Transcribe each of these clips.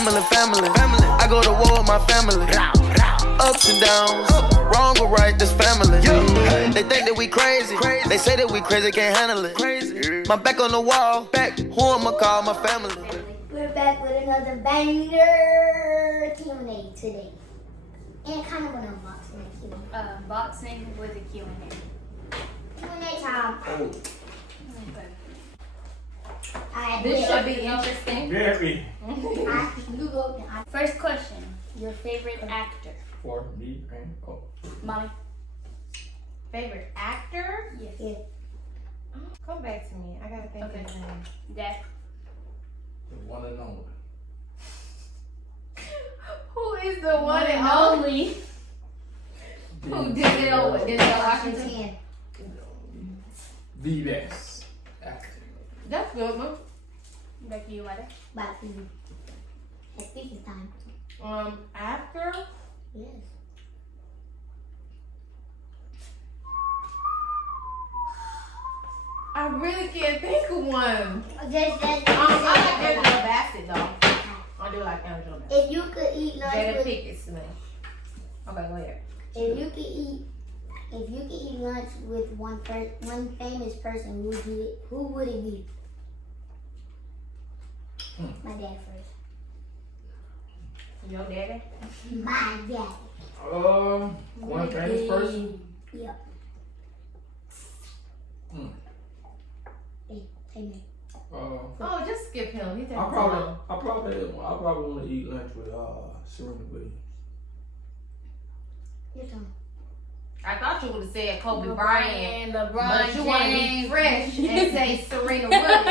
family. I go to war with my family. Ups and downs, wrong or right, this family. They think that we crazy. They say that we crazy, can't handle it. My back on the wall, who I'ma call my family? We're back with another banger Q&A today. And kind of an unboxing Q&A. Boxing with a Q&A. Q&A time. This should be interesting. Very. First question. Your favorite actor? For me, and Molly? Favorite actor? Yes. Yeah. Come back to me. I gotta think Okay. of his name. Dad? the one and only. Who is the one and only? Who did it over? Denzel Washington. 10. The best actor. That's good, man. Becky, you ready? Back to you. It's speaking time. Actor? Yes. I really can't think of one. I I like Angela Bassett though. I do like Angela Bassett. If you could eat lunch Jada with, Pickett's name. Okay, go ahead. if you could eat lunch with one famous person, who would it be? My dad first. Your daddy? My dad. One famous person. Yep. Hey man. Oh, just skip him. He I probably want to eat lunch with Serena Williams. Your turn. I thought you would have said Kobe Bryant. LeBron But you want to be James. fresh and say Serena Williams.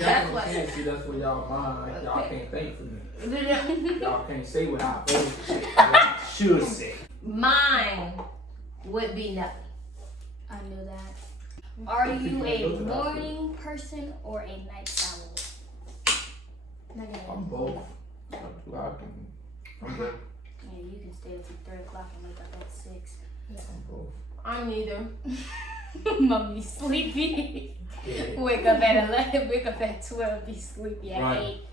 That's what. See, that's what y'all mind. Y'all can't think for me. Y'all can't say what I think. Should say. Mine would be nothing. I knew that. Are you a morning person or a night owl? My dad. I'm both. I'm both. Yeah, you can stay until 3 o'clock and wake up at 6. I'm both. I'm neither. Mommy sleepy. Yeah. Wake up at 11, wake up at 12, be sleepy at Right. 8.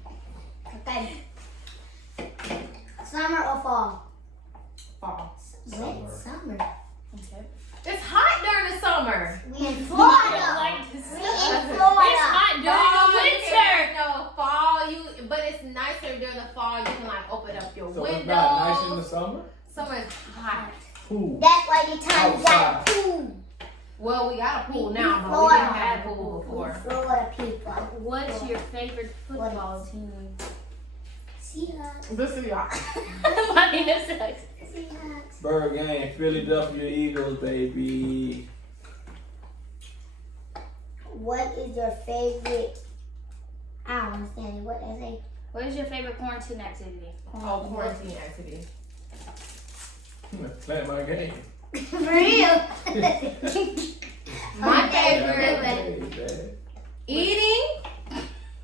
Okay. Summer or fall? Fall. Wet summer. Okay. It's hot during the summer. We in I Florida. like to We see. in It's Florida. hot during the winter. No, fall. But it's nicer during the fall. You can like open up your So windows. it's not nice in the summer? Summer is hot. Cool. That's why the time we got Outside. a pool. Well, we got a pool now, but we Florida. didn't have a pool before. Florida people. What's your favorite football team? Seahawks. This is y'all. My name is Alex. Seahawks. Bird game, Philadelphia Eagles, baby. What is your favorite? I don't understand it. What they say? What is your favorite quarantine activity? Oh, quarantine activity. Playing my game. For real. My Okay, favorite eating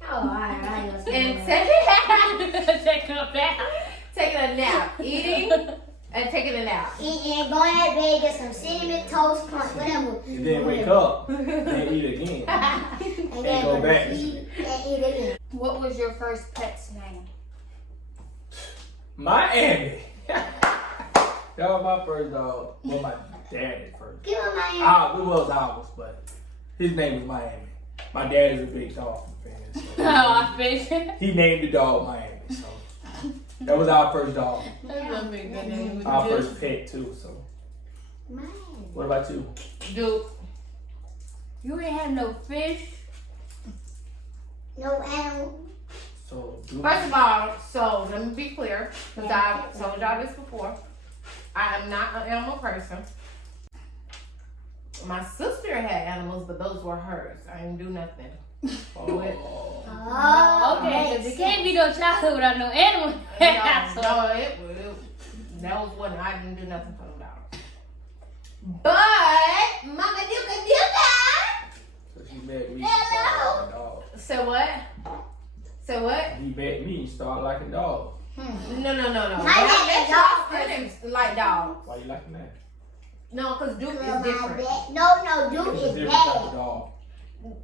Oh, I know. and Take a bath. taking a nap. Eating and taking a nap. And going to bed, get some cinnamon toast crunch, whatever. And then wake up and eat again. And And go back. eat again. What was your first pet's name? Miami. That was my first dog. Well, my dad's first. Give him my It was ours, but his name was Miami. My dad is a big Dolphin fan. Oh, So I figured. he named the dog Miami. So that was our first dog. That's a big good name. Our first pet too. So man. what about you? Duke. You ain't have no fish. No animal. So First of all, so let me be clear, because I've told y'all this before. I am not an animal person. My sister had animals, but those were hers. I didn't do nothing. oh, Oh, Okay, because it can't be no childhood without no animal. No, that was one. I didn't do nothing for them dogs. But Mama Duka. so she met me. Hello. Like a dog. So what? So what? He met me and started liking dogs. No. I like Let him like dogs. Why you liking that? No, because Duke Girl, is my different. bad. No, Duke It's a is different type of bad. dog.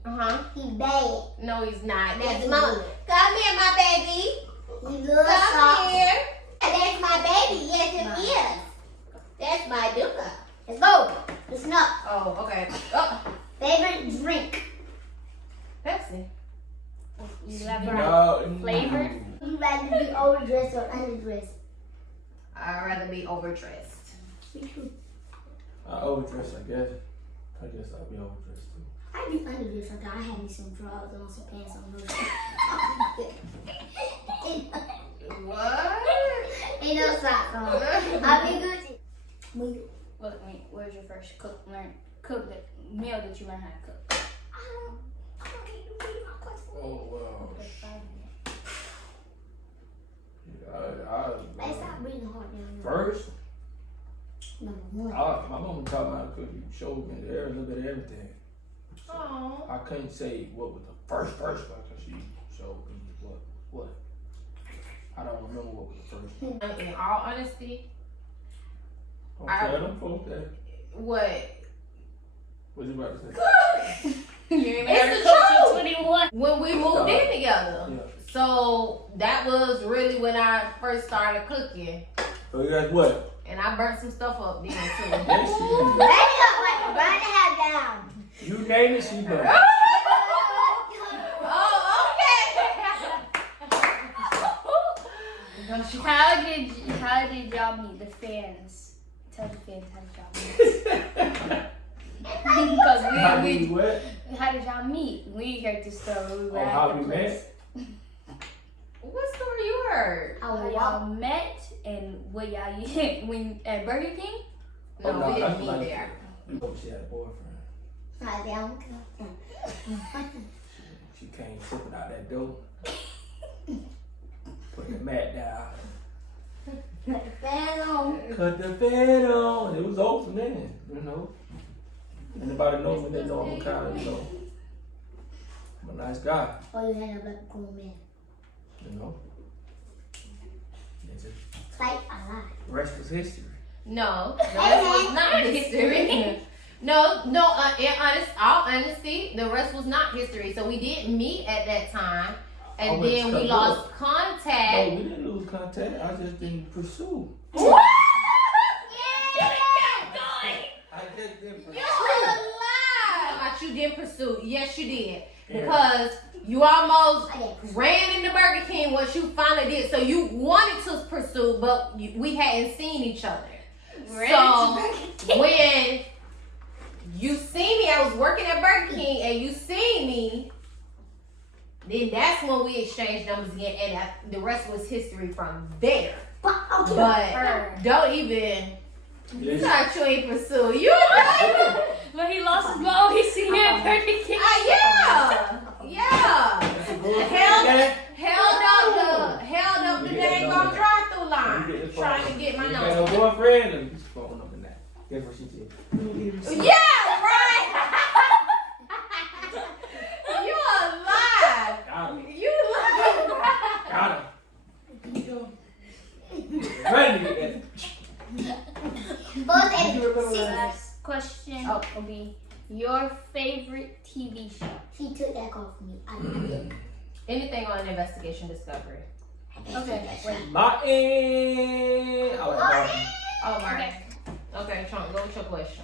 Uh-huh. He bad. No, he's not. Yes, That's he Mama. is. Come here, my baby. He loves Flavor? You rather be overdressed or underdressed? I'd rather be overdressed. Me too. I overdress, I guess. I guess I'll be overdressed too. I be underdressed sometimes. I had me some drawers on, some pants on. What? Ain't no socks on. I be Gucci. Where's your first meal that you learned how to cook? I don't get to read my question. Oh, wow. That's 5 minutes. Yeah, Let's stop reading hard now. first, Number one. my mama taught me how to cook. You showed me a little bit of everything. Oh. I couldn't say what was the first one because she showed me what. I don't remember what was the first one. In all honesty, Don't tell them folks that. what? What you about to say? You ain't It's never the cooked till truth. 21. When we moved in together. Yeah. So that was really when I first started cooking. So you guys what? And I burnt some stuff up then too. Yes, she Burn it up, like, burn the house down. did. You name it, she done. Oh, okay. How did y'all meet the fans? Tell the fans how did y'all meet? Because How did you what? how did y'all meet? We heard this story. We were Oh, at how the we place. What story you heard? How y'all met and what y'all when at Burger King? No, Oh, we didn't that's meet like- there. You know she had a boyfriend. Not down. She came tripping out that door. Put the mat down. Fan on. Cut the fan on. It was over then, you know. Anybody know me, they know I'm a kind of, you know, I'm a nice guy, Oh, you had a black cool man. you know. It's just, Fight a lot. the rest was history. No, the rest was not history. No, in all honesty, the rest was not history. So we didn't meet at that time, and Oh, then it's we cut lost off. contact. No, we didn't lose contact. I just didn't pursue. I just didn't pursue. You a lie! About you didn't pursue. Yes, you did. Yeah. Because you almost I didn't. ran into Burger King once you finally did. So you wanted to pursue, but we hadn't seen each other. So when you see me, I was working at Burger King, and you see me, then that's when we exchanged numbers again, and the rest was history from there. But, okay. But don't even. Yes. Not you ain't pursue. You When he lost his ball, he seen him at Burger King. yeah. That's a good Held thing. held up the You get dang that on number. drive-through You line, get this trying phone. to get my You number. got no boyfriend? Let me just phone up in that. Guess what she did? Yeah, right. You a lie. Got him. You lie. Got him. Ready to get Both and Last question will be your favorite TV show. she took that call from me. I did. Anything on Investigation Discovery. Okay, wait. Martin. I like Martin. Oh, Martin. Okay, Trump, go with your question.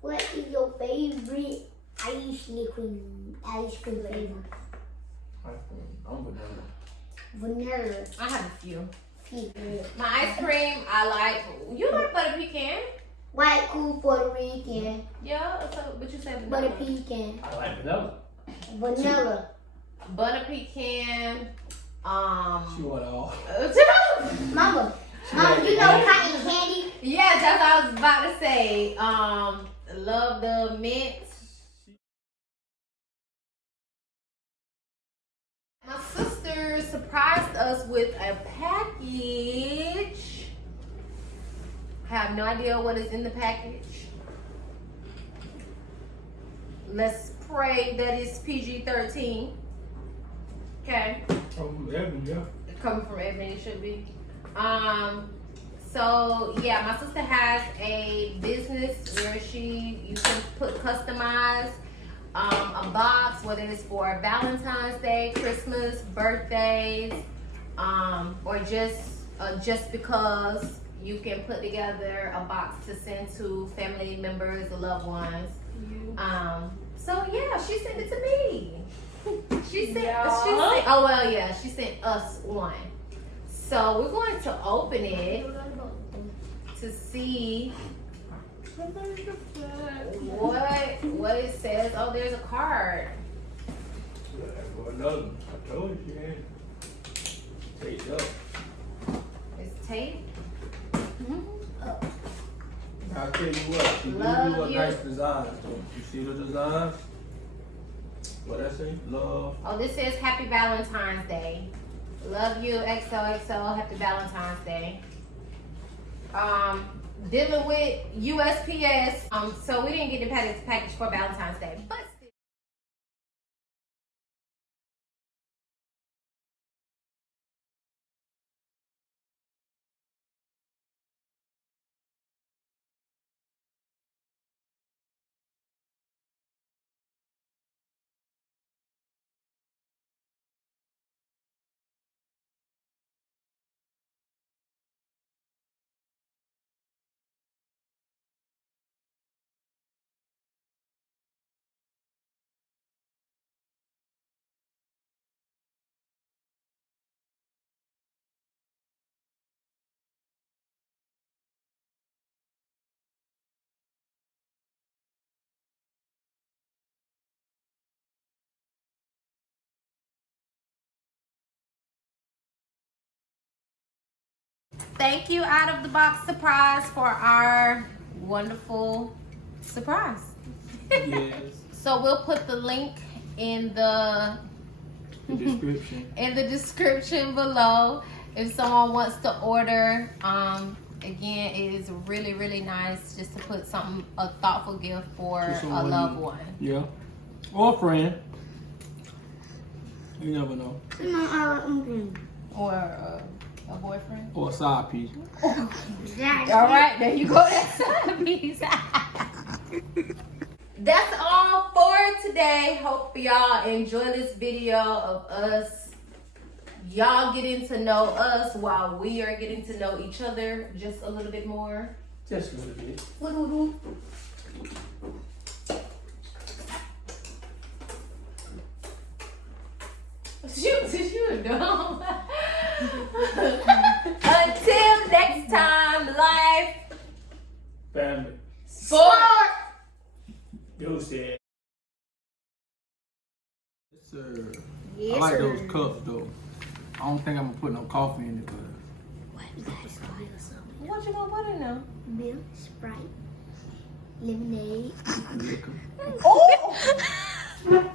What is your favorite ice cream flavor? I'm vanilla. Vanilla. I have a few. People. My ice cream, I like. You like butter pecan? White cool Puerto Rican. Yeah. So, but you said Butter vanilla. pecan. I like vanilla. Vanilla. Butter pecan. She want all. Mama. Mama, you know cotton candy? Yes, that's what I was about to say. Love the mint. My sister surprised us with a package. I have no idea what is in the package. Let's pray that it's PG-13. Okay. From Evan, yeah. Coming from Ebony, it should be. So yeah, my sister has a business where you can customize a box, whether it's for Valentine's Day, Christmas, birthdays, or just because you can put together a box to send to family members or loved ones. So yeah, she sent it to me. She sent, oh well, yeah, she sent us one. So we're going to open it to see what it says. Oh, there's a card. For another one. I told you she had it. Taped up. It's tape. I'll tell you what, she Love do a you. nice design. So you see the design? What I say? Love. Oh, this says Happy Valentine's Day. Love you, XOXO. Happy Valentine's Day. Dealing with USPS. So we didn't get the package for Valentine's Day, but still. Thank you, Out of the Box Surprise, for our wonderful surprise. Yes. So we'll put the link in the description. below if someone wants to order. Again, it is really, really nice just to put a thoughtful gift for a loved one. Yeah. Or a friend. You never know. Or a boyfriend. Or a side piece. All right, there you go. That's side piece. That's all for today. Hope y'all enjoy this video of us. Y'all getting to know us while we are getting to know each other just a little bit more. Just a little bit. You dumb. Until next time, life. Family. Sport. You said. Yes, sir. Yes, I like sir. those cups though. I don't think I'm gonna put no coffee in it, but What? You gotta spoil something. What you gonna put in there? Milk, Sprite, lemonade. liquor. Oh!